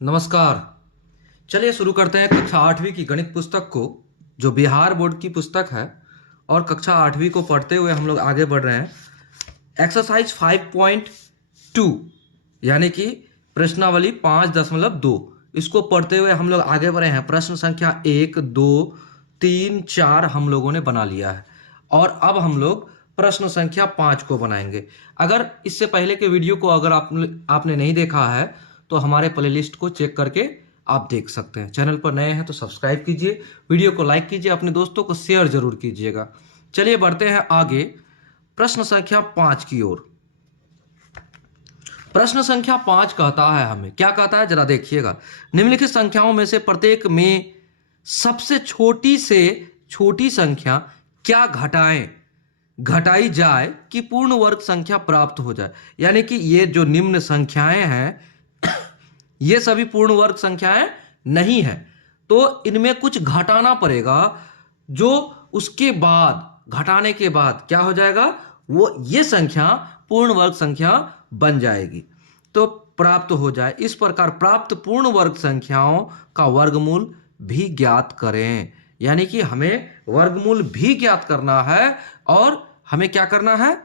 नमस्कार। चलिए शुरू करते हैं कक्षा 8वीं की गणित पुस्तक को, जो बिहार बोर्ड की पुस्तक है। और कक्षा 8वीं को पढ़ते हुए हम लोग आगे बढ़ रहे हैं। एक्सरसाइज 5.2 यानी कि प्रश्नावली 5.2, इसको पढ़ते हुए हम लोग आगे बढ़े हैं। प्रश्न संख्या 1, 2, 3, 4 हम लोगों ने बना लिया है और अब हम लोग प्रश्न संख्या 5 को बनाएंगे। अगर इससे पहले के वीडियो को अगर आपने नहीं देखा है तो हमारे प्लेलिस्ट को चेक करके आप देख सकते हैं। चैनल पर नए हैं तो सब्सक्राइब कीजिए, वीडियो को लाइक कीजिए, अपने दोस्तों को शेयर जरूर कीजिएगा। चलिए बढ़ते हैं आगे प्रश्न संख्या 5 की ओर। प्रश्न संख्या 5 कहता है, हमें क्या कहता है जरा देखिएगा। निम्नलिखित संख्याओं में से प्रत्येक में सबसे छोटी से छोटी संख्या क्या घटाई जाए कि पूर्ण वर्ग संख्या प्राप्त हो जाए। यानी कि ये जो निम्न संख्याएं हैं ये सभी पूर्ण वर्ग संख्याएं नहीं है, तो इनमें कुछ घटाना पड़ेगा, जो उसके बाद घटाने के बाद क्या हो जाएगा, वो ये संख्या पूर्ण वर्ग संख्या बन जाएगी, तो प्राप्त हो जाए। इस प्रकार प्राप्त पूर्ण वर्ग संख्याओं का वर्गमूल भी ज्ञात करें। यानी कि हमें वर्गमूल भी ज्ञात करना है और हमें क्या करना है,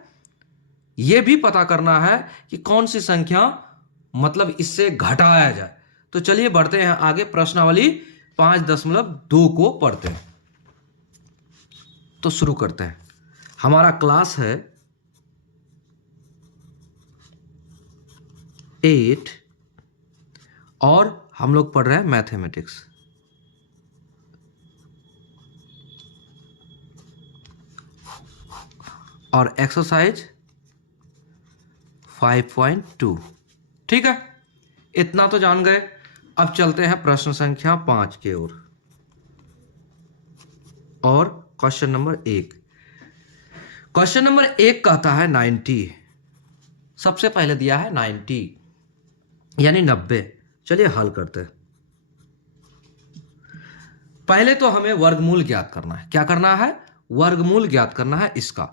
यह भी पता करना है कि कौन सी संख्या मतलब इससे घटाया जाए। तो चलिए बढ़ते हैं आगे, प्रश्नावली 5.2 को पढ़ते हैं। तो शुरू करते हैं। हमारा क्लास है 8 और हम लोग पढ़ रहे हैं मैथमेटिक्स। और एक्सरसाइज 5.2, ठीक है, इतना तो जान गए। अब चलते हैं प्रश्न संख्या 5 की ओर। और क्वेश्चन नंबर 1, क्वेश्चन नंबर 1 कहता है 90। सबसे पहले दिया है 90 यानी 90। चलिए हल करते हैं। पहले तो हमें वर्गमूल ज्ञात करना है। क्या करना है, वर्गमूल ज्ञात करना है इसका,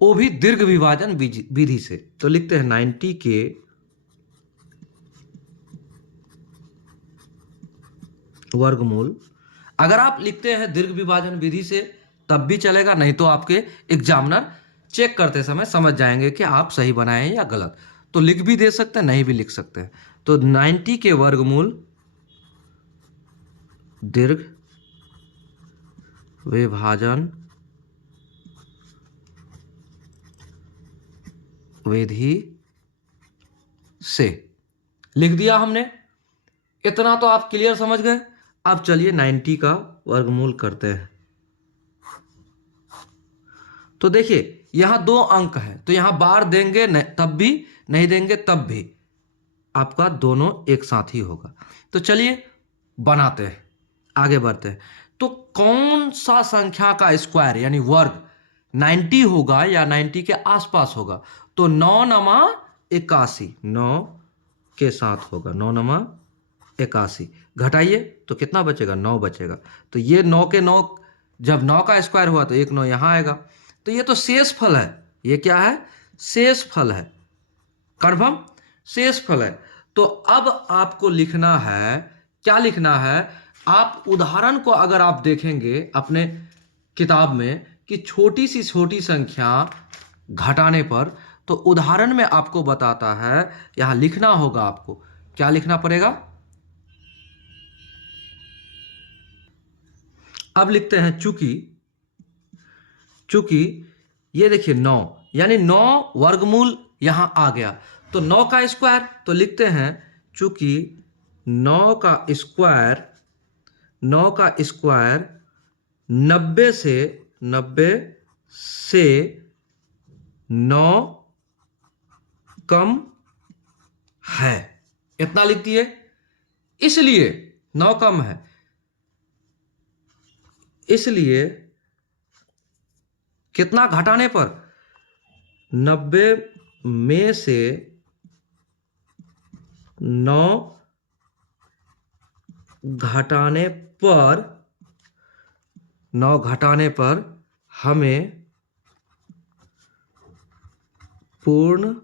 वो भी दीर्घ विभाजन विधि से। तो लिखते हैं 90 के वर्गमूल। अगर आप लिखते हैं दीर्घ विभाजन विधि से तब भी चलेगा, नहीं तो आपके एग्जामिनर चेक करते समय समझ जाएंगे कि आप सही बनाए हैं या गलत। तो लिख भी दे सकते हैं, नहीं भी लिख सकते हैं। तो 90 के वर्गमूल दीर्घ विभाजन विधि से लिख दिया हमने। इतना तो आप क्लियर समझ गए। अब चलिए 90 का वर्गमूल करते हैं। तो देखिए यहां 2 अंक है, तो यहां बार देंगे तब भी, नहीं देंगे तब भी, आपका दोनों एक साथ ही होगा। तो चलिए बनाते हैं, आगे बढ़ते हैं। तो कौन सा संख्या का स्क्वायर यानी वर्ग 90 होगा या 90 के आसपास होगा। तो 9 नमा 81, 9 के साथ होगा, 9 नमा 81। घटाइए तो कितना बचेगा, 9 बचेगा। तो ये 9 के 9, जब 9 का स्क्वायर हुआ तो एक 9 यहां आएगा। तो ये तो शेष फल है, ये क्या है, शेष फल है। कन्फर्म, शेष फल है। तो अब आपको लिखना है, क्या लिखना है, आप उदाहरण को अगर आप देखेंगे अपने किताब में कि छोटी सी छोटी संख्या घटाने पर, तो उदाहरण में आपको बताता है, यहां लिखना होगा आपको। क्या लिखना पड़ेगा, अब लिखते हैं चूंकि ये देखिए 9 यानी 9 वर्गमूल यहां आ गया। तो 9 का स्क्वायर, तो लिखते हैं चूंकि 9 का स्क्वायर 90 से 9 कम है, इतना लिख दिए। इसलिए 9 कम है, इसलिए कितना घटाने पर, 90 में से 9 घटाने पर, 9 घटाने पर हमें पूर्ण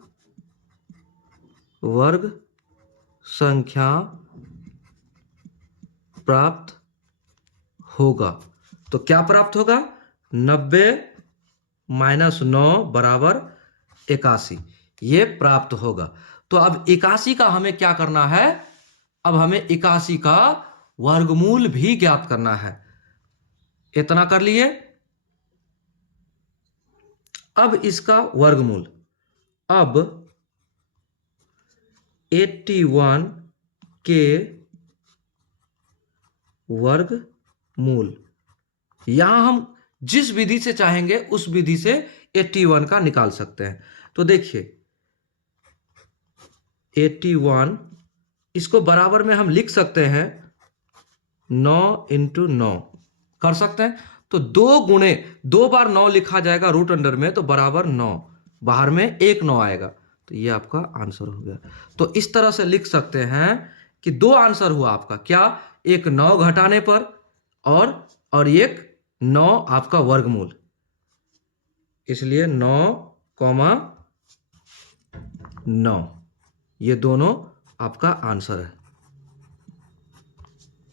वर्ग संख्या प्राप्त होगा। तो क्या प्राप्त होगा? 90 - 9 बराबर 81, ये प्राप्त होगा। तो अब 81 का हमें क्या करना है? अब हमें 81 का वर्गमूल भी ज्ञात करना है। इतना कर लिए। अब इसका वर्गमूल, अब 81 के वर्गमूल, यहां हम जिस विधि से चाहेंगे उस विधि से 81 का निकाल सकते हैं। तो देखिए 81, इसको बराबर में हम लिख सकते हैं 9 × 9 कर सकते हैं। तो 2 बार 9 लिखा जाएगा रूट अंडर में, तो बराबर 9, बाहर में एक 9 आएगा। तो ये आपका आंसर हो गया। तो इस तरह से लिख सकते हैं कि 2 आंसर हुआ आपका। क्या? एक 9 घटाने पर और एक 9 आपका वर्गमूल, इसलिए 9,9 ये दोनों आपका आंसर है।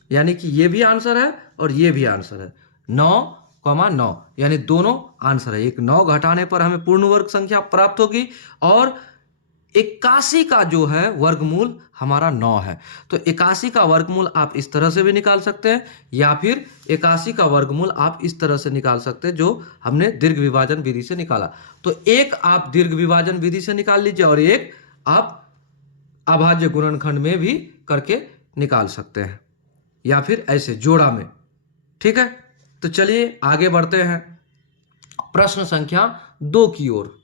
यानी कि ये भी आंसर है और ये भी आंसर है। 9,9 यानी दोनों आंसर है। एक 9 घटाने पर हमें पूर्ण वर्ग संख्या प्राप्त होगी और 81 का जो है वर्गमूल हमारा 9 है। तो 81 का वर्गमूल आप इस तरह से भी निकाल सकते हैं, या फिर 81 का वर्गमूल आप इस तरह से निकाल सकते हैं जो हमने दीर्घ विभाजन विधि से निकाला। तो एक आप दीर्घ विभाजन विधि से निकाल लीजिए और एक आप अभाज्य गुणनखंड में भी करके निकाल सकते हैं, या फिर ऐसे जोड़ा में। ठीक है, तो चलिए आगे बढ़ते हैं प्रश्न संख्या 2 की ओर।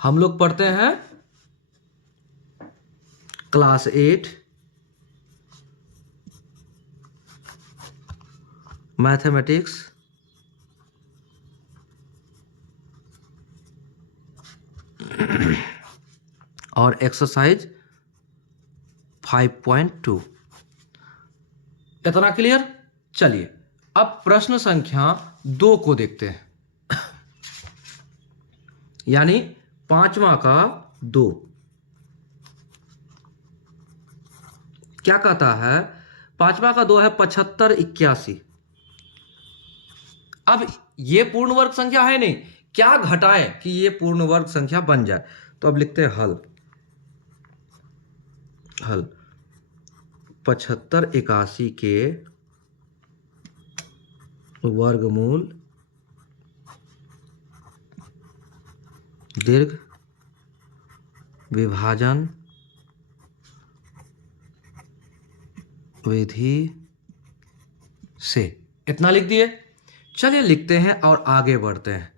हम लोग पढ़ते हैं क्लास 8 मैथमेटिक्स और एक्सरसाइज 5.2। इतना क्लियर? चलिए अब प्रश्न संख्या 2 को देखते हैं, यानी 5वां का 2। क्या कहता है? 5वां का 2 है 75 81। अब ये पूर्ण वर्ग संख्या है नहीं, क्या घटाएं कि ये पूर्ण वर्ग संख्या बन जाए? तो अब लिखते हैं हल 75 81 के वर्गमूल दीर्घ विभाजन विधि से। इतना लिख दिए। चलिए लिखते हैं और आगे बढ़ते हैं।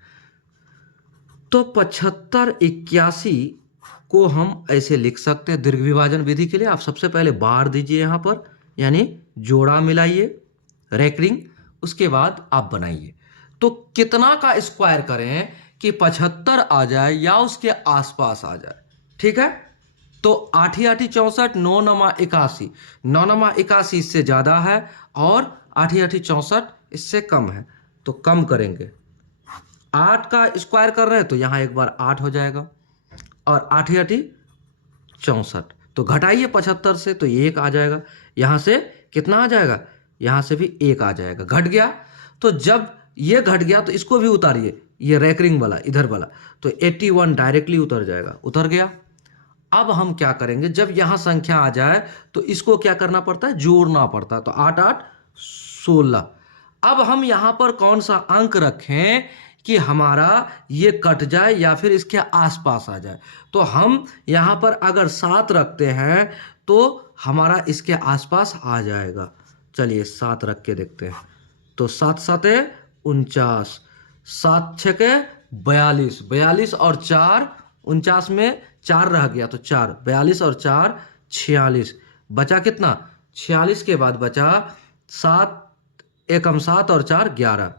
तो 75 81 को हम ऐसे लिख सकते हैं दीर्घ विभाजन विधि के लिए। आप सबसे पहले बार दीजिए यहां पर, यानी जोड़ा मिलाइए, रैंकिंग, उसके बाद आप बनाइए। तो कितना का स्क्वायर करें कि 75 आ जाए या उसके आसपास आ जाए? ठीक है, तो 8 × 8 = 64, 9 × 9 = 81, 9 × 9 = 81 इससे ज्यादा है और 8 × 8 = 64 इससे कम है। तो कम करेंगे, 8 का स्क्वायर कर रहे हैं तो यहां एक बार 8 हो जाएगा और 8 × 8 = 64। तो घटाइए 75 से तो 1 आ जाएगा। यहां से कितना आ जाएगा? यहां से भी 1 आ जाएगा। घट गया। तो जब ये घट गया तो इसको भी उतारिए, ये रैंकिंग वाला इधर वाला, तो 81 डायरेक्टली उतर जाएगा। उतर गया। अब हम क्या करेंगे? जब यहां संख्या आ जाए तो इसको क्या करना पड़ता है? जोड़ना पड़ता है। तो 8 8 16। अब हम यहां पर कौन सा अंक रखें कि हमारा ये कट जाए या फिर इसके आसपास आ जाए? तो हम यहां पर अगर 7 रखते हैं तो हमारा इसके आसपास आ जाएगा। चलिए 7 रख के देखते हैं। तो 7 7 49, 7 6 42, 42 और 4 49 में 4 रह गया तो 4, 42 और 4 46, बचा कितना? 46 के बाद बचा 7 एकम 7 और 4 11,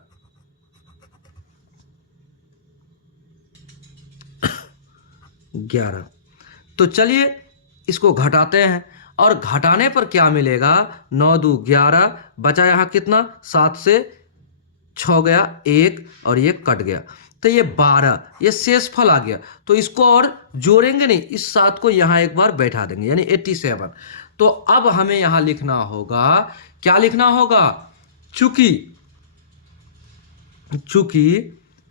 11। तो चलिए इसको घटाते हैं और घटाने पर क्या मिलेगा? 9 2 11, बचा यहां कितना? 7 से 6 गया 1 और ये कट गया, तो ये 12, ये शेषफल आ गया। तो इसको और जोड़ेंगे नहीं, इस 7 को यहाँ एक बार बैठा देंगे, यानी 87। तो अब हमें यहाँ लिखना होगा, क्या लिखना होगा, चूंकि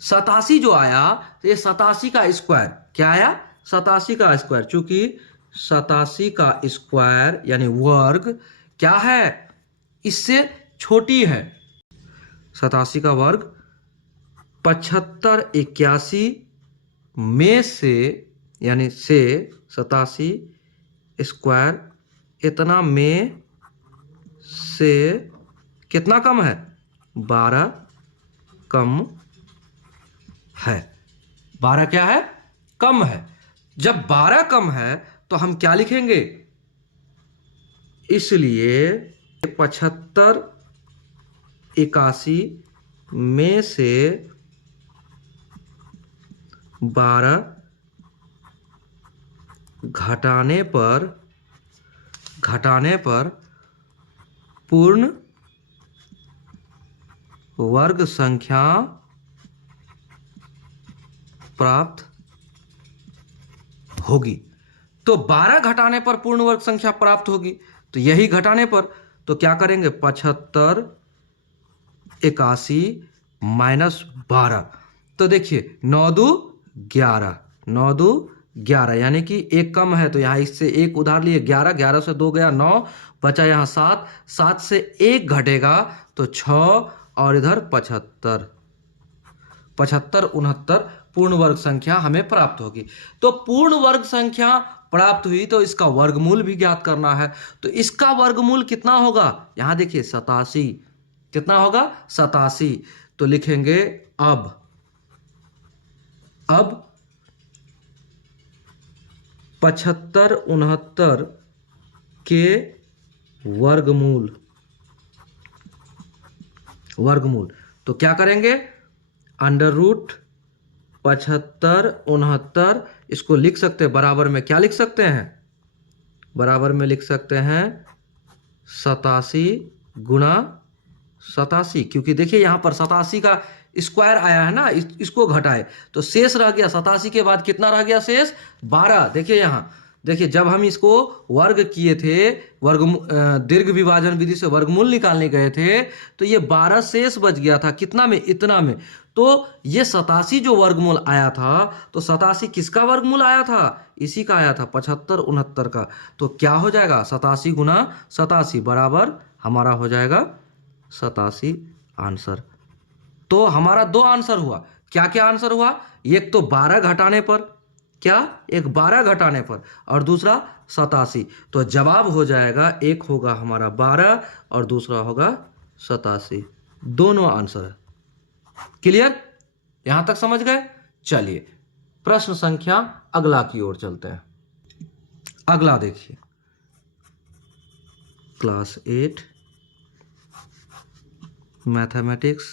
87 जो आया, तो ये 87 का स्क्वायर क्या आया, 87 का स्क्वायर, चूंकि 87 का स्क्वायर यानी वर्ग क्या है, इससे छोटी है। 87 का वर्ग 75 81 में से, यानी से 87 स्क्वायर इतना में से कितना कम है, 12 कम है। 12 क्या है, कम है। जब 12 कम है तो हम क्या लिखेंगे, इसलिए 75 81 में से 12 घटाने पर पूर्ण वर्ग संख्या प्राप्त होगी। तो 12 घटाने पर पूर्ण वर्ग संख्या प्राप्त होगी, तो यही घटाने पर, तो क्या करेंगे, 75 81 माइनस 12, तो देखिए 9 2 11, 9 2 11, यानी कि एक कम है तो यहाँ इससे एक उधार लिए 11, 11 से 2 गया 9, बचा यहाँ 7, 7 से 1 घटेगा तो 6 और इधर 75, 75 69 पूर्ण वर्ग संख्या हमें प्राप्त होगी। तो पूर्ण वर्ग संख्या प्राप्त हुई तो इसका वर्गमूल भी ज्ञात करना है। तो इसका वर्गमूल कितना होगा, यहां देखिए 87, कितना होगा 87, तो लिखेंगे अब 75 69 के वर्गमूल, तो क्या करेंगे, अंडर रूट 75 69, इसको लिख सकते हैं बराबर में, क्या लिख सकते हैं, बराबर में लिख सकते हैं 87 गुणा 87, क्योंकि देखिए यहाँ पर 87 का स्क्वायर आया है ना, इसको घटाए तो शेष रह गया 87 के बाद कितना रह गया शेष, 12। देखिए यहाँ देखिए, जब हम इसको वर्ग किए थे, दीर्घ विभाजन विधि से वर्गमूल निकालने गए थे, तो ये 12 शेष बच गया था, कितना में, इतना में। तो ये 87 जो वर्गमूल आया था, तो 87 किसका वर्गमूल आया था, इसी का आया था 75 69 का। तो क्या हो जाएगा, 87 गुना 87 बराबर हमारा हो जाएगा 87 आंसर। तो हमारा 2 आंसर हुआ। क्या क्या आंसर हुआ, एक तो 12 घटाने पर, क्या, एक 12 घटाने पर, और दूसरा 87। तो जवाब हो जाएगा, एक होगा हमारा 12 और दूसरा होगा 87, दोनों आंसर है। क्लियर, यहां तक समझ गए। चलिए प्रश्न संख्या अगला की ओर चलते हैं। अगला देखिए, क्लास 8 मैथमेटिक्स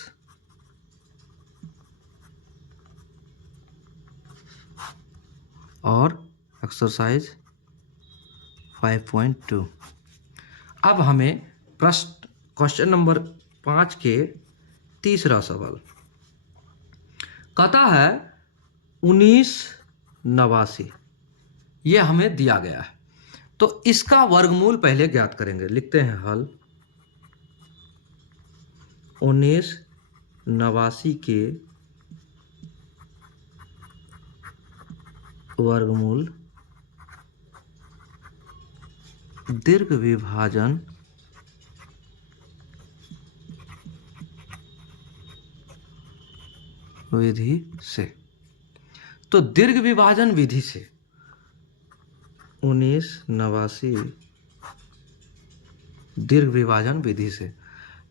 और एक्सरसाइज 5.2। अब हमें क्वेश्चन नंबर 5 के तीसरा सवाल कहता है 1989, ये हमें दिया गया है। तो इसका वर्गमूल पहले ज्ञात करेंगे, लिखते हैं हल। 1989 के वर्गमूल दीर्घ विभाजन विधि से। तो दीर्घ विभाजन विधि से 1989 दीर्घ विभाजन विधि से,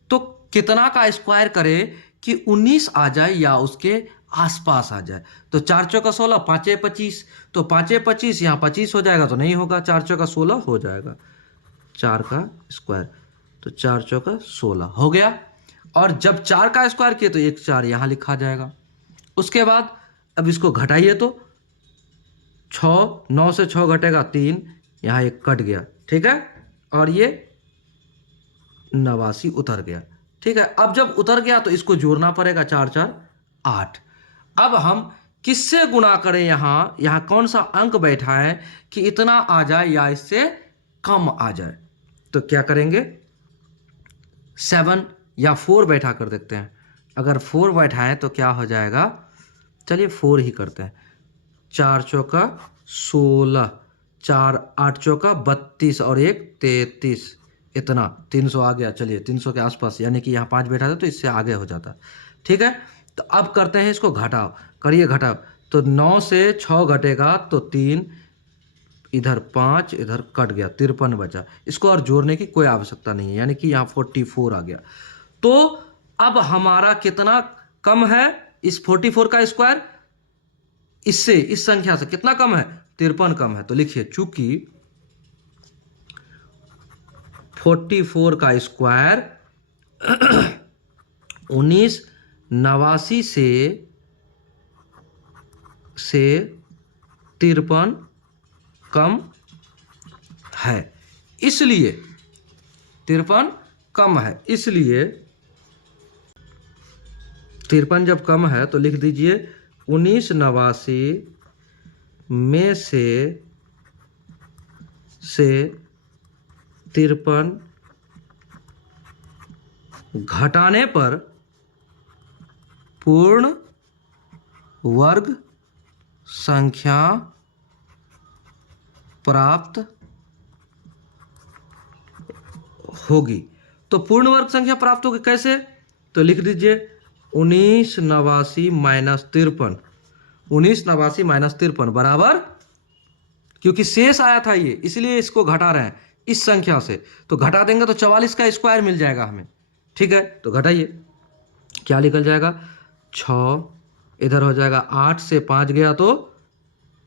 तो कितना का स्क्वायर करे कि 19 आ जाए या उसके आसपास आ जाए। तो 4 चौका 16, 5 25, तो 5 25, यहाँ 25 हो जाएगा तो नहीं होगा, 4 चौका 16 हो जाएगा, 4 का स्क्वायर, तो 4 चौका 16 हो गया। और जब 4 का स्क्वायर किए तो 1 4 यहाँ लिखा जाएगा। उसके बाद अब इसको घटाइए तो 6, 9 से 6 घटेगा 3, यहाँ 1 कट गया, ठीक है, और ये 89 उतर गया। ठीक है, अब जब उतर गया तो इसको जोड़ना पड़ेगा, 4 4 8। अब हम किससे गुणा करें? यहां कौन सा अंक बैठा है कि इतना आ जाए या इससे कम आ जाए? तो क्या करेंगे, 7 या 4 बैठा कर देखते हैं। अगर 4 बैठा है तो क्या हो जाएगा, चलिए 4 ही करते हैं। 4 चौका 16, 4 8 चौका 32 और 1 33, इतना 300 आ गया। चलिए 300 के आसपास, यानी कि यहाँ 5 बैठा था तो इससे आगे हो जाता। ठीक है, तो अब करते हैं इसको घटाव, करिए घटाव। तो 9 से 6 घटेगा तो 3, इधर 5, इधर कट गया, 53 बचा। इसको और जोड़ने की कोई आवश्यकता नहीं है, यानी कि यहाँ 44 आ गया। तो अब हमारा कितना कम है इस 44 का स्क्वायर, इससे, इस संख्या से कितना कम है, 53 कम है। तो लिखिए, चूंकि 44 का स्क्वायर 1989 से 53 कम है, इसलिए 53 कम है, इसलिए 53 जब कम है तो लिख दीजिए 1989 में से 53 घटाने पर पूर्ण वर्ग संख्या प्राप्त होगी। तो पूर्ण वर्ग संख्या प्राप्त होगी कैसे? तो लिख दीजिए 1989 माइनस 53, 1989 माइनस 53 बराबर, क्योंकि शेष आया था ये, इसलिए इसको घटा रहे हैं इस संख्या से, तो घटा देंगे तो 44 का स्क्वायर मिल जाएगा हमें। ठीक है, तो घटाइए, क्या निकल जाएगा, 6, इधर हो जाएगा 8 से 5 गया तो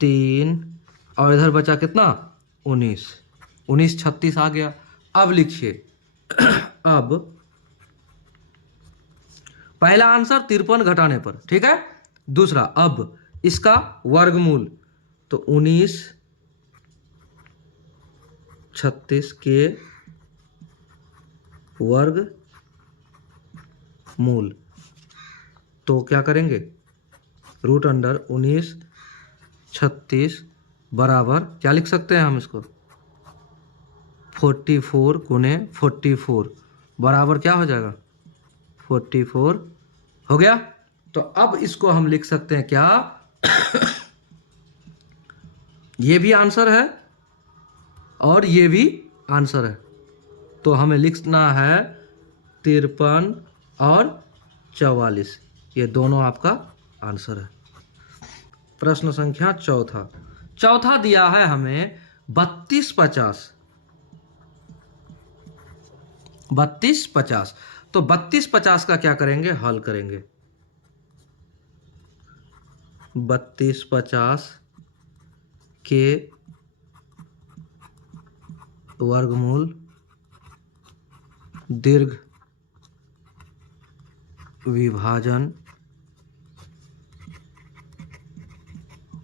3, और इधर बचा कितना, 19, 19 36 आ गया। अब लिखिए अब पहला आंसर 53 घटाने पर, ठीक है। दूसरा, अब इसका वर्गमूल, तो 19 36 के वर्ग मूल, तो क्या करेंगे, रूट अंडर 19 36 बराबर क्या लिख सकते हैं हम इसको, 44 गुने 44 बराबर क्या हो जाएगा, 44 हो गया। तो अब इसको हम लिख सकते हैं क्या ये भी आंसर है और ये भी आंसर है, तो हमें लिखना है 53 और 44, ये दोनों आपका आंसर है। प्रश्न संख्या चौथा दिया है हमें 32 50, 32 50। तो 32 50 का क्या करेंगे, हल करेंगे। 32 50 के वर्गमूल दीर्घ विभाजन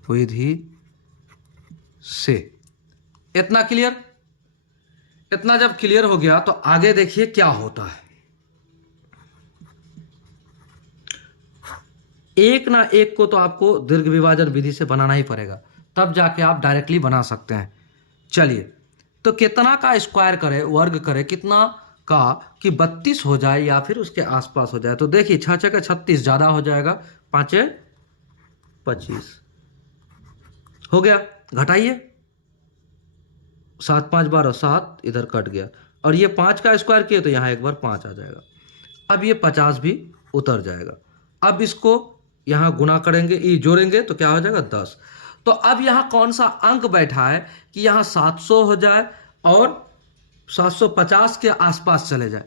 विधि से। इतना क्लियर? इतना जब क्लियर हो गया तो आगे देखिए क्या होता है। एक ना एक को तो आपको दीर्घ विभाजन विधि से बनाना ही पड़ेगा, तब जाके आप डायरेक्टली बना सकते हैं। चलिए, तो कितना का स्क्वायर करे, वर्ग करे कितना का कि 32 हो जाए या फिर उसके आसपास हो जाए। तो देखिए 6 6 का 36 ज्यादा हो जाएगा, 5 25 हो गया। घटाइए, 7 5 12 7, इधर कट गया, और ये 5 का स्क्वायर किए तो यहाँ एक बार 5 आ जाएगा। अब ये 50 भी उतर जाएगा। अब इसको यहाँ गुना करेंगे, ये जोड़ेंगे तो क्या हो जाएगा 10। तो अब यहाँ कौन सा अंक बैठा है कि यहाँ 700 हो जाए और 750 के आसपास चले जाए।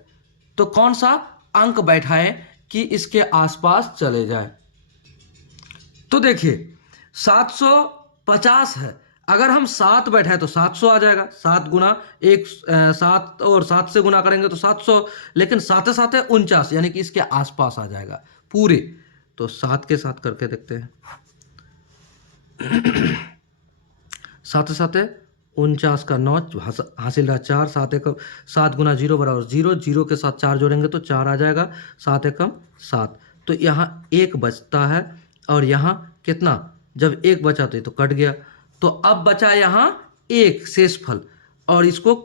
तो कौन सा अंक बैठा है कि इसके आसपास चले जाए। तो देखिए 750 है, अगर हम 7 बैठाए तो 700 आ जाएगा, 7 गुना 1 7, और 7 से गुना करेंगे तो 700, लेकिन साथ साथ 49 यानी कि इसके आसपास आ जाएगा पूरे। तो 7 के साथ करके देखते हैं, साथ 49 का 9 हासिल रहा 4, 7 एकम 7 गुना 0 बराबर 0, 0 के साथ 4 जोड़ेंगे तो 4 आ जाएगा, 7 एकम 7। तो यहाँ 1 बचता है और यहाँ कितना, जब 1 बचा तो ये तो कट गया, तो अब बचा यहाँ 1 शेषफल, और इसको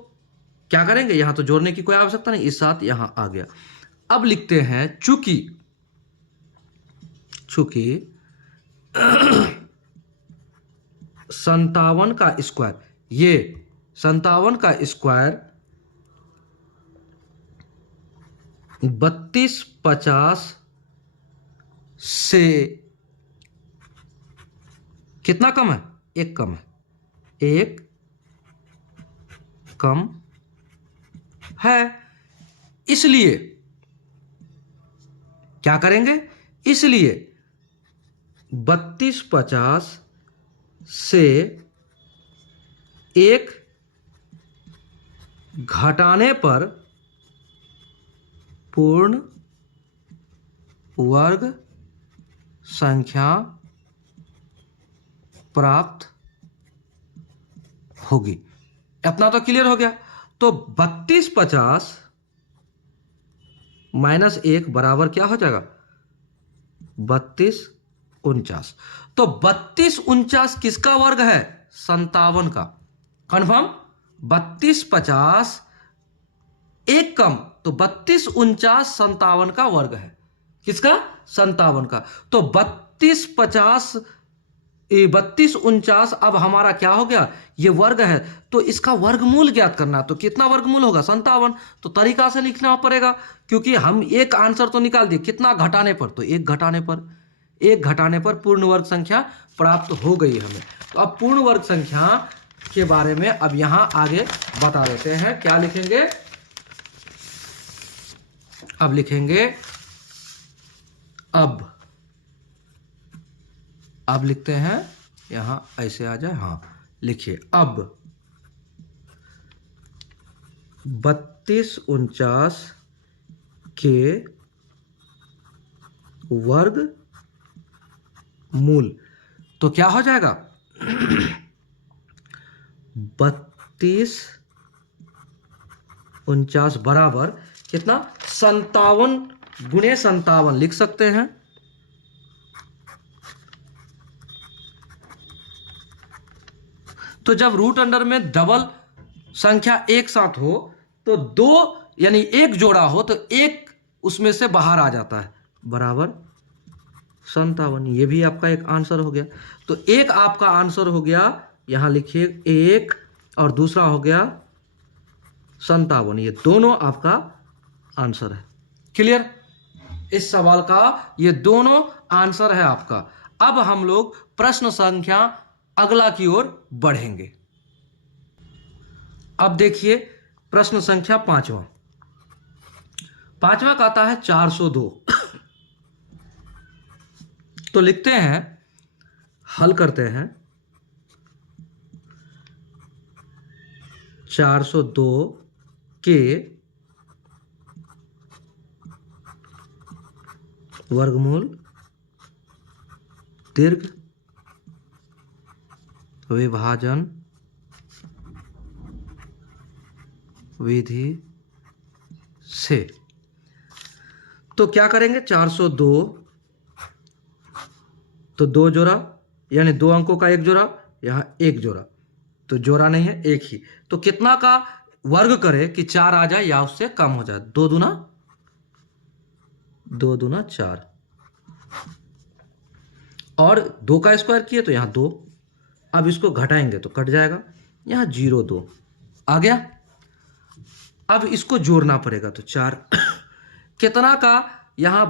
क्या करेंगे, यहाँ तो जोड़ने की कोई आवश्यकता नहीं, इस साथ यहाँ आ गया। अब लिखते हैं चूंकि 57 का स्क्वायर, ये 57 का स्क्वायर 3250 से कितना कम है, 1 कम है, 1 कम है। इसलिए क्या करेंगे, इसलिए 3250 से 1 घटाने पर पूर्ण वर्ग संख्या प्राप्त होगी। अपना तो क्लियर हो गया। तो 3250 माइनस 1 बराबर क्या हो जाएगा, 3249। तो 3249 किसका वर्ग है, 57 का। कन्फर्म, 3250 1 कम, तो 3249 57 का वर्ग है। किसका, 57 का। तो 3249 अब हमारा क्या हो गया, ये वर्ग है, तो इसका वर्गमूल ज्ञात करना। तो कितना वर्गमूल होगा, 57। तो तरीका से लिखना पड़ेगा, क्योंकि हम एक आंसर तो निकाल दिए, कितना घटाने पर, तो 1 घटाने पर पूर्ण वर्ग संख्या प्राप्त हो गई हमें। तो अब पूर्ण वर्ग संख्या के बारे में अब यहां आगे बता देते हैं। क्या लिखेंगे, अब लिखेंगे अब लिखते हैं, यहां ऐसे आ जाए, हाँ लिखिए, अब 3249 के वर्ग मूल, तो क्या हो जाएगा 3249 बराबर कितना, 57 गुणे 57 लिख सकते हैं। तो जब रूट अंडर में डबल संख्या एक साथ हो तो 2 यानी 1 जोड़ा हो तो 1 उसमें से बाहर आ जाता है, बराबर 57। ये भी आपका एक आंसर हो गया। तो एक आपका आंसर हो गया, यहां लिखिए 1, और दूसरा हो गया 57। ये दोनों आपका आंसर है। क्लियर, इस सवाल का ये दोनों आंसर है आपका। अब हम लोग प्रश्न संख्या अगला की ओर बढ़ेंगे। अब देखिए प्रश्न संख्या 5वां कहता है 402। तो लिखते हैं, हल करते हैं, 402 के वर्गमूल दीर्घ विभाजन विधि से। तो क्या करेंगे, 402 तो 2 जोड़ा, यानी 2 अंकों का 1 जोड़ा, यहां 1 जोड़ा, तो जोड़ा नहीं है, 1 ही। तो कितना का वर्ग करे कि 4 आ जाए या उससे कम हो जाए, 2 दूना 4, और 2 का स्क्वायर किए तो यहां 2। अब इसको घटाएंगे तो कट जाएगा, यहां 0 2 आ गया। अब इसको जोड़ना पड़ेगा, तो 4 कितना का यहां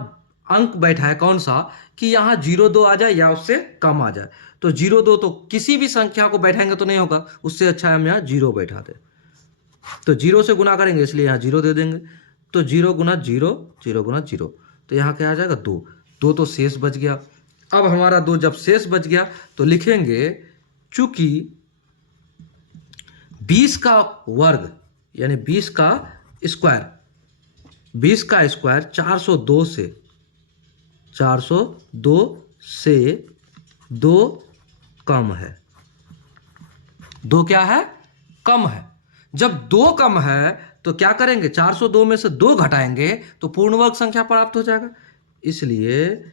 अंक बैठा है, कौन सा, कि यहां 0 2 आ जाए या उससे कम आ जाए। तो 0 2 तो किसी भी संख्या को बैठाएंगे तो नहीं होगा, उससे अच्छा हम यहां 0 बैठा दे। तो 0 से गुना करेंगे, इसलिए यहां 0 दे देंगे। तो 0 गुना 0, 0 गुना 0, तो यहां क्या आ जाएगा 2 2, तो शेष बच गया। अब हमारा 2 जब शेष बच गया तो लिखेंगे, चूंकि 20 का वर्ग यानी 20 का स्क्वायर 402 से 2 कम है। 2 क्या है, कम है। जब 2 कम है तो क्या करेंगे, 402 में से 2 घटाएंगे तो पूर्ण वर्ग संख्या प्राप्त हो जाएगा। इसलिए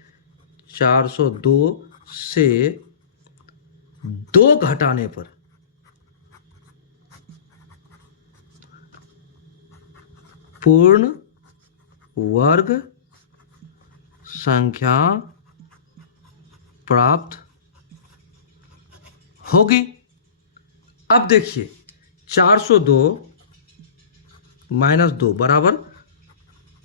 402 से 2 घटाने पर पूर्ण वर्ग संख्या प्राप्त होगी। अब देखिए 402 माइनस 2 बराबर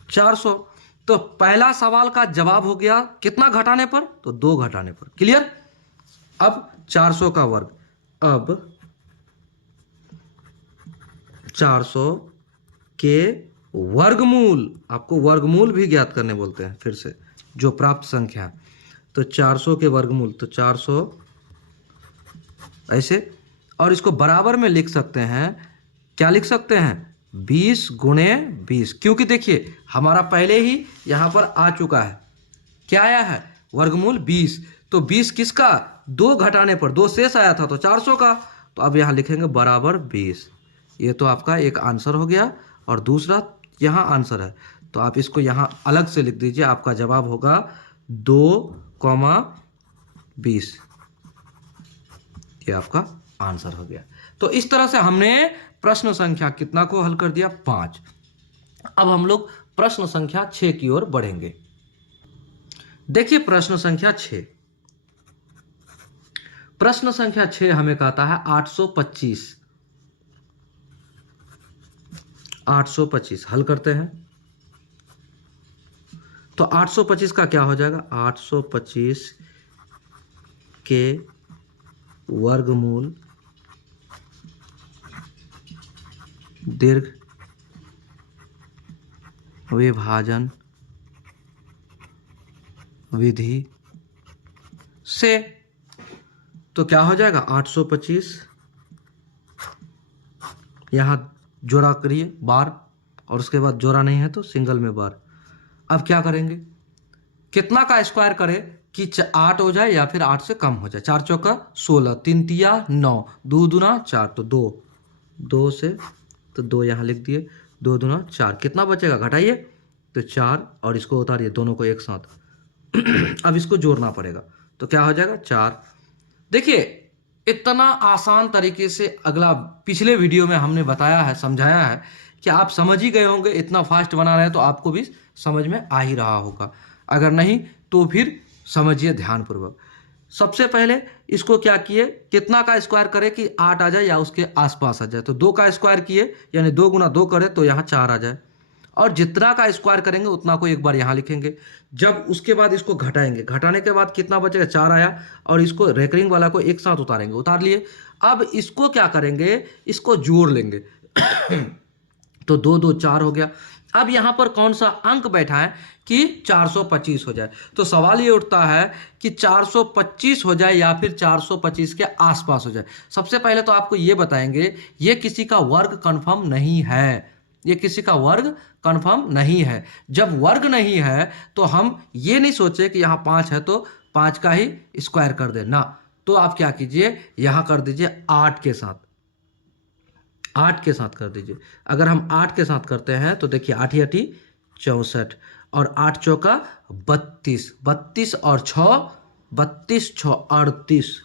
400। तो पहला सवाल का जवाब हो गया कितना घटाने पर, तो 2 घटाने पर। क्लियर। अब 400 का वर्ग, अब 400 के वर्गमूल, आपको वर्गमूल भी ज्ञात करने बोलते हैं फिर से, जो प्राप्त संख्या। तो 400 के वर्गमूल, तो 400 ऐसे, और इसको बराबर में लिख सकते हैं, क्या लिख सकते हैं, 20 गुणे 20, क्योंकि देखिए हमारा पहले ही यहां पर आ चुका है, क्या आया है, वर्गमूल 20। तो 20 किसका, 2 घटाने पर 2 शेष आया था तो 400 का, तो अब यहां लिखेंगे बराबर 20। ये तो आपका एक आंसर हो गया, और दूसरा यहां आंसर है, तो आप इसको यहां अलग से लिख दीजिए, आपका जवाब होगा 2,20। ये आपका आंसर हो गया। तो इस तरह से हमने प्रश्न संख्या कितना को हल कर दिया, 5। अब हम लोग प्रश्न संख्या 6 की ओर बढ़ेंगे। देखिए प्रश्न संख्या 6, प्रश्न संख्या 6 हमें कहता है 825। 825 हल करते हैं, तो 825 का क्या हो जाएगा, 825 के वर्गमूल दीर्घ विभाजन विधि से, तो क्या हो जाएगा 825, यहां जोड़ा करिए बार, और उसके बाद जोड़ा नहीं है तो सिंगल में बार। अब क्या करेंगे, कितना का स्क्वायर करें कि 8 हो जाए या फिर 8 से कम हो जाए। 4 चौका 16, 3 तिया 9, 2 दूना 4, तो 2 से, तो 2 यहाँ लिख दिए, 2 दूना 4, कितना बचेगा घटाइए, तो 4, और इसको उतारिए दोनों को एक साथ। अब इसको जोड़ना पड़ेगा, तो क्या हो जाएगा 4। देखिए इतना आसान तरीके से अगला पिछले वीडियो में हमने बताया है, समझाया है, कि आप समझ ही गए होंगे। इतना फास्ट बना रहे हैं तो आपको भी समझ में आ ही रहा होगा, अगर नहीं तो फिर समझिए ध्यानपूर्वक। सबसे पहले इसको क्या किए, कितना का स्क्वायर करें कि 8 आ जाए या उसके आसपास आ जाए, तो 2 का स्क्वायर किए, यानी 2 गुना 2 करें तो यहाँ 4 आ जाए, और जितना का स्क्वायर करेंगे उतना को एक बार यहाँ लिखेंगे। जब उसके बाद इसको घटाएंगे, घटाने के बाद कितना बचेगा, 4 आया, और इसको रेकरिंग वाला को एक साथ उतारेंगे, उतार लिए। अब इसको क्या करेंगे, इसको जोड़ लेंगे। तो 2 2 4 हो गया। अब यहां पर कौन सा अंक बैठा है कि 425 हो जाए, तो सवाल ये उठता है कि 425 हो जाए या फिर 425 के आसपास हो जाए। सबसे पहले तो आपको ये बताएंगे, ये किसी का वर्ग कंफर्म नहीं है, ये किसी का वर्ग कंफर्म नहीं है। जब वर्ग नहीं है तो हम ये नहीं सोचे कि यहाँ 5 है तो 5 का ही स्क्वायर कर दे ना, तो आप क्या कीजिए, यहां कर दीजिए 8 के साथ, 8 के साथ कर दीजिए। अगर हम 8 के साथ करते हैं तो देखिए 8 8 64, और 8 चौका 32, 32 और 6 32 6 38,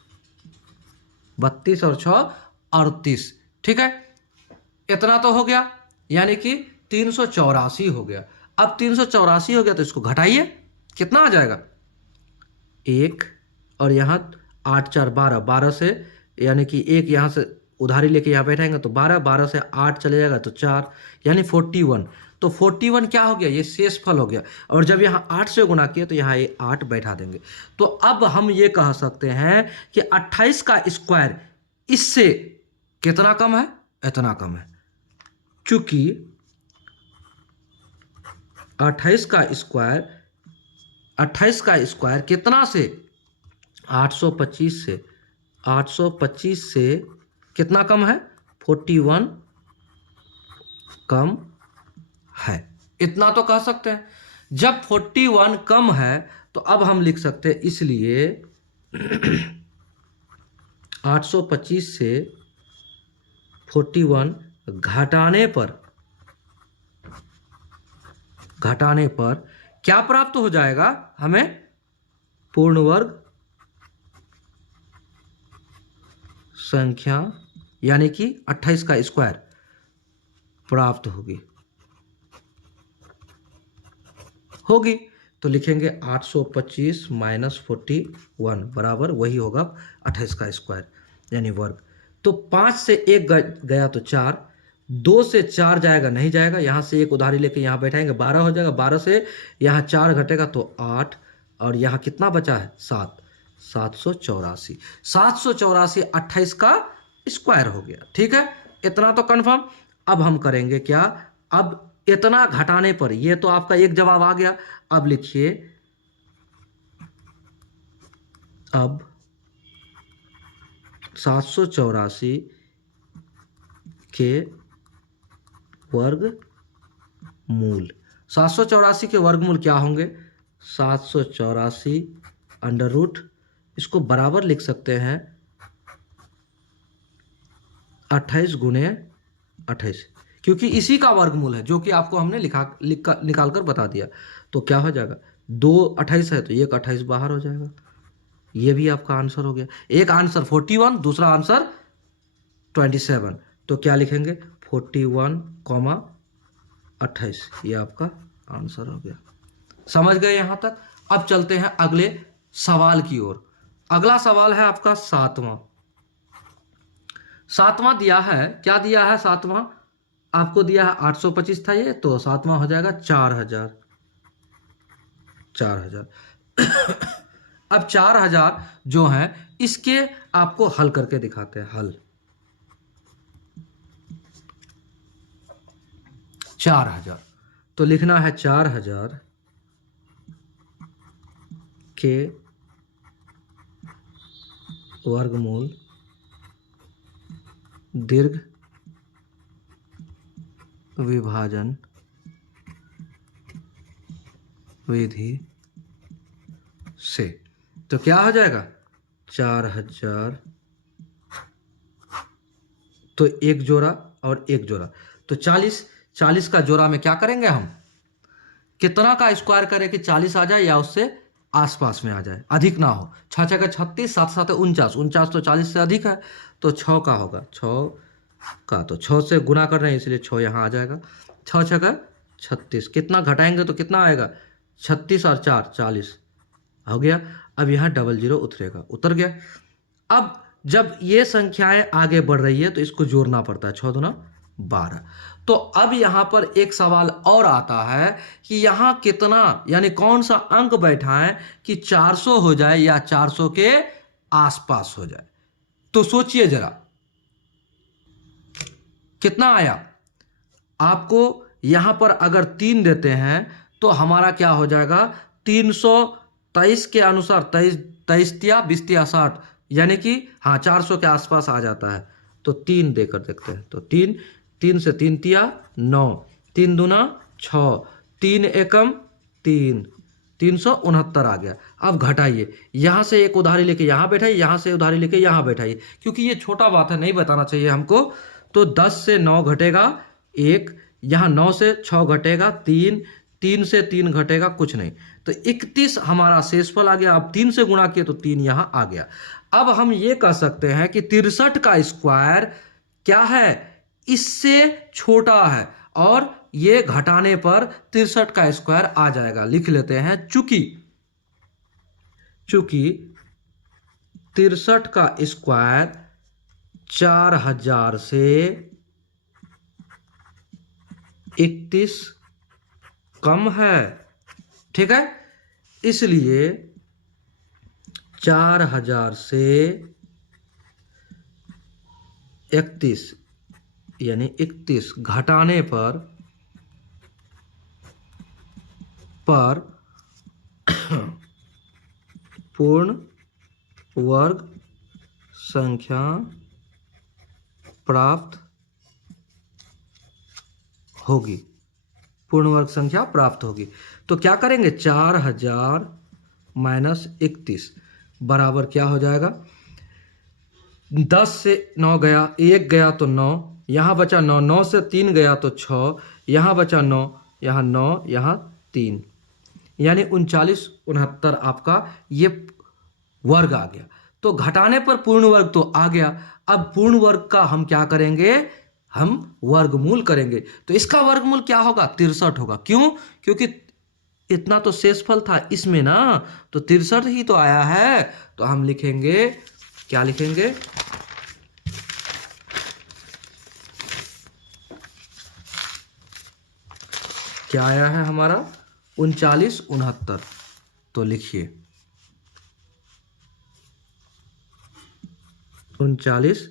32 और 6 38, ठीक है। इतना तो हो गया, यानी कि 384 हो गया। अब 384 हो गया तो इसको घटाइए, कितना आ जाएगा, 1, और यहाँ 8 4 12, 12 से, यानी कि 1 यहाँ से उधारी लेके यहाँ बैठाएंगे तो 12, 12 से 8 चले जाएगा तो 4, यानी 41। तो 41 क्या हो गया, ये शेष फल हो गया, और जब यहाँ 8 से गुना किया तो यहाँ ये 8 बैठा देंगे। तो अब हम ये कह सकते हैं कि 28 का स्क्वायर इससे कितना कम है, इतना कम है, चूंकि 28 का स्क्वायर कितना से, 825 से, 825 से कितना कम है, 41 कम है, इतना तो कह सकते हैं। जब 41 कम है तो अब हम लिख सकते हैं, इसलिए 825 से 41 घटाने पर क्या प्राप्त हो जाएगा हमें? पूर्ण वर्ग संख्या यानी कि 28 का स्क्वायर प्राप्त होगी। तो लिखेंगे 825 माइनस 41 बराबर वही होगा 28 का स्क्वायर यानी वर्ग। तो 5 से 1 गया तो 4, 2 से 4 जाएगा, नहीं जाएगा, यहाँ से एक उधारी लेके यहाँ बैठाएंगे 12 हो जाएगा, 12 से यहाँ 4 घटेगा तो 8, और यहाँ कितना बचा है 7, 784। 784 28 का स्क्वायर हो गया। ठीक है, इतना तो कंफर्म। अब हम करेंगे क्या? अब इतना घटाने पर, ये तो आपका एक जवाब आ गया। अब लिखिए, अब 784 के वर्गमूल, 784 के वर्गमूल क्या होंगे? 784 अंडर रूट, इसको बराबर लिख सकते हैं 28 गुणे 28, क्योंकि इसी का वर्गमूल है जो कि आपको हमने निकाल कर बता दिया। तो क्या हो जाएगा? 2 28 है तो एक 28 बाहर हो जाएगा। ये भी आपका आंसर हो गया। एक आंसर 41, दूसरा आंसर 27। तो क्या लिखेंगे? 41, 28, ये आपका आंसर हो गया। समझ गए यहां तक? अब चलते हैं अगले सवाल की ओर। अगला सवाल है आपका 7वां। 7वां दिया है, क्या दिया है? 7वां आपको दिया है 825 था ये, तो 7वां हो जाएगा 4000। अब 4000 जो है इसके आपको हल करके दिखाते हैं। हल 4000, तो लिखना है 4000 के वर्गमूल दीर्घ विभाजन विधि से। तो क्या हो जाएगा? 4000, तो एक जोड़ा और एक जोड़ा, तो 40 का जोड़ा में क्या करेंगे हम? कितना का स्क्वायर करें कि 40 आ जाए या उससे आसपास में आ जाए, अधिक ना हो। 6 6 36, 7 7 49, 49 तो 40 से अधिक है, तो 6 का होगा, 6 का, तो 6 से गुना कर रहे हैं इसलिए 6 यहाँ आ जाएगा। 6 6 36, कितना घटाएंगे तो कितना आएगा? 36 और 4 40 हो गया। अब यहाँ 00 उतरेगा, उतर गया। अब जब ये संख्याएं आगे बढ़ रही है तो इसको जोड़ना पड़ता है, 6 दूना 12। तो अब यहां पर एक सवाल और आता है कि यहां कितना, यानी कौन सा अंक बैठाएं कि 400 हो जाए या 400 के आसपास हो जाए। तो सोचिए जरा, कितना आया आपको? यहां पर अगर 3 देते हैं तो हमारा क्या हो जाएगा? 323 के अनुसार, 23 तिया 20 तिया 60, यानी कि हाँ 400 के आसपास आ जाता है। तो 3 देकर देखते हैं, तो 3 से 3 तिया 9, 3 दूना 6, 3 एकम 3, 369 आ गया। अब घटाइए, यहां से एक उधारी लेके यहां बैठाइए, यहां से उधारी लेके यहां बैठाइए, क्योंकि ये छोटा बात है, नहीं बताना चाहिए हमको। तो 10 से 9 घटेगा 1, यहां 9 से 6 घटेगा 3, 3 से 3 घटेगा कुछ नहीं, तो 31 हमारा शेषफल आ गया। अब 3 से गुणा किए तो 3 यहां आ गया। अब हम ये कह सकते हैं कि 63 का स्क्वायर क्या है? इससे छोटा है, और ये घटाने पर 63 का स्क्वायर आ जाएगा। लिख लेते हैं, चूंकि 63 का स्क्वायर 4000 से 31 कम है, ठीक है, इसलिए 4000 से 31 यानी 31 घटाने पर पूर्ण वर्ग संख्या प्राप्त होगी। पूर्ण वर्ग संख्या प्राप्त होगी। तो क्या करेंगे? 4000 माइनस 31 बराबर क्या हो जाएगा? 10 से 9 गया, 1 गया तो 9, यहाँ बचा 9, 9 से 3 गया तो 6, यहाँ बचा 9, यहाँ 9, यहाँ 3, यानी 39 69 आपका ये वर्ग आ गया। तो घटाने पर पूर्ण वर्ग तो आ गया। अब पूर्ण वर्ग का हम क्या करेंगे, हम वर्गमूल करेंगे। तो इसका वर्गमूल क्या होगा, 63 होगा। क्यों, क्योंकि इतना तो शेषफल था इसमें ना, तो 63 ही तो आया है। तो हम लिखेंगे, क्या लिखेंगे, क्या आया है हमारा 39 69। तो लिखिए 39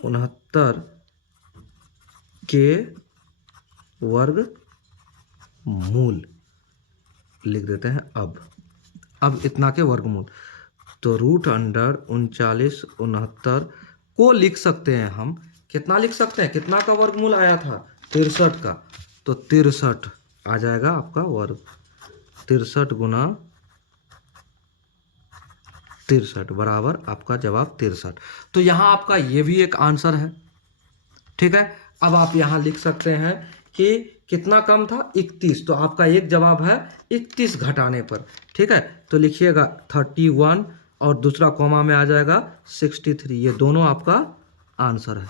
69 के वर्ग मूल लिख देते हैं। अब इतना के वर्गमूल, तो रूट अंडर 39 69 को लिख सकते हैं हम, कितना लिख सकते हैं, कितना का वर्गमूल आया था, 63 का। तो 63 आ जाएगा आपका वर्ग, 63 गुना 63 बराबर आपका जवाब 63। तो यहाँ आपका ये भी एक आंसर है। ठीक है, अब आप यहाँ लिख सकते हैं कि कितना कम था, 31। तो आपका एक जवाब है 31 घटाने पर। ठीक है, तो लिखिएगा 31 और दूसरा कॉमा में आ जाएगा 63। ये दोनों आपका आंसर है।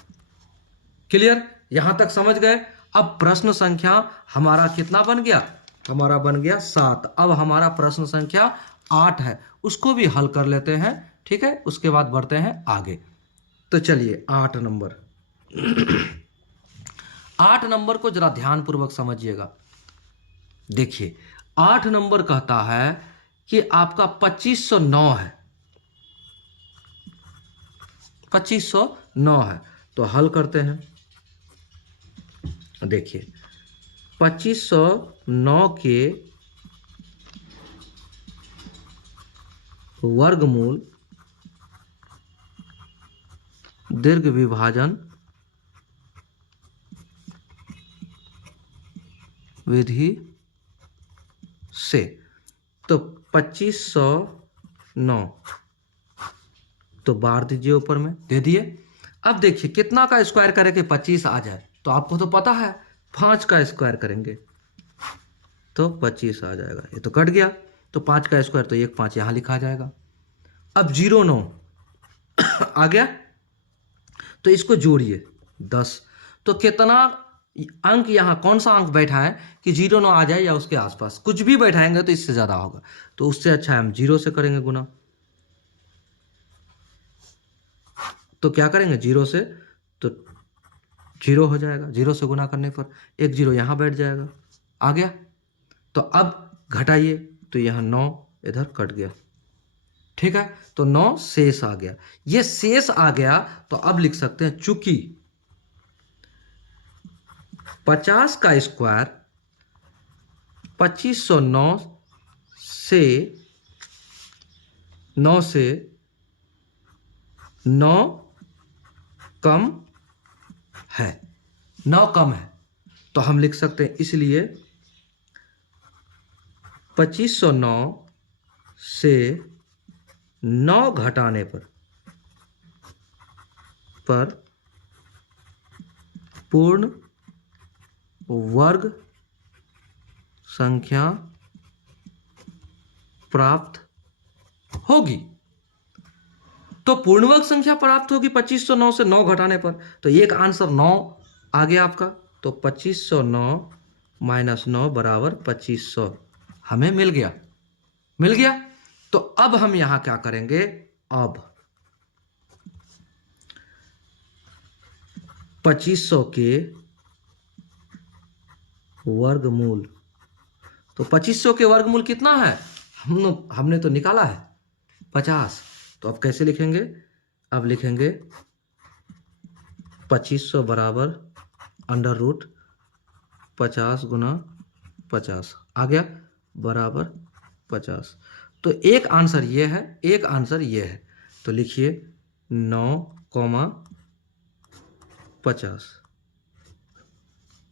क्लियर, यहां तक समझ गए। अब प्रश्न संख्या हमारा कितना बन गया, हमारा बन गया 7। अब हमारा प्रश्न संख्या 8 है, उसको भी हल कर लेते हैं। ठीक है, उसके बाद बढ़ते हैं आगे। तो चलिए 8 नंबर 8 नंबर को जरा ध्यानपूर्वक समझिएगा। देखिए 8 नंबर कहता है कि आपका 2509 है, 2509 है। तो हल करते हैं। देखिए 2509 के वर्गमूल दीर्घ विभाजन विधि से, तो 2509 तो बार दीजिए, ऊपर में दे दिए। अब देखिए कितना का स्क्वायर करें कि 25 आ जाए, तो आपको तो पता है 5 का स्क्वायर करेंगे तो 25 आ जाएगा। ये तो कट गया, तो 5 का स्क्वायर तो 1 5 यहाँ लिखा जाएगा। अब 09 आ गया, तो इसको जोड़िए 10। तो कितना अंक यहाँ कौन सा अंक बैठा है कि 09 आ जाए या उसके आसपास, कुछ भी बैठाएंगे तो इससे ज़्यादा होगा। तो उससे अच्छा हम 0 से करेंगे गुना। तो क्या करेंगे 0 से, तो 0 हो जाएगा, 0 से गुना करने पर 1 0 यहाँ बैठ जाएगा, आ गया। तो अब घटाइए, तो यहाँ 9 इधर कट गया। ठीक है, तो 9 शेष आ गया। ये शेष आ गया, तो अब लिख सकते हैं चूंकि 50 का स्क्वायर 2509 से 9 कम है, 9 कम है। तो हम लिख सकते हैं इसलिए 2509 से 9 घटाने पर पूर्ण वर्ग संख्या प्राप्त होगी। तो पूर्ण वर्ग संख्या प्राप्त होगी 2509 से 9 घटाने पर। तो एक आंसर 9 आ गया आपका। तो 2509 माइनस 9 बराबर 2500 हमें मिल गया, मिल गया। तो अब हम यहां क्या करेंगे, अब 2500 के वर्गमूल, तो 2500 के वर्गमूल कितना है, हमने तो निकाला है 50। तो अब कैसे लिखेंगे, अब लिखेंगे 2500 बराबर अंडर रूट 50 गुना 50 आ गया बराबर 50। तो एक आंसर ये है, एक आंसर ये है। तो लिखिए 9,50,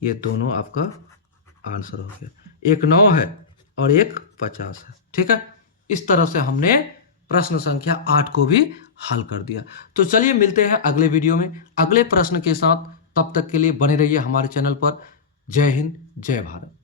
ये दोनों आपका आंसर हो गया। एक 9 है और एक 50 है। ठीक है, इस तरह से हमने प्रश्न संख्या 8 को भी हल कर दिया। तो चलिए मिलते हैं अगले वीडियो में अगले प्रश्न के साथ। तब तक के लिए बने रहिए हमारे चैनल पर। जय हिंद, जय भारत।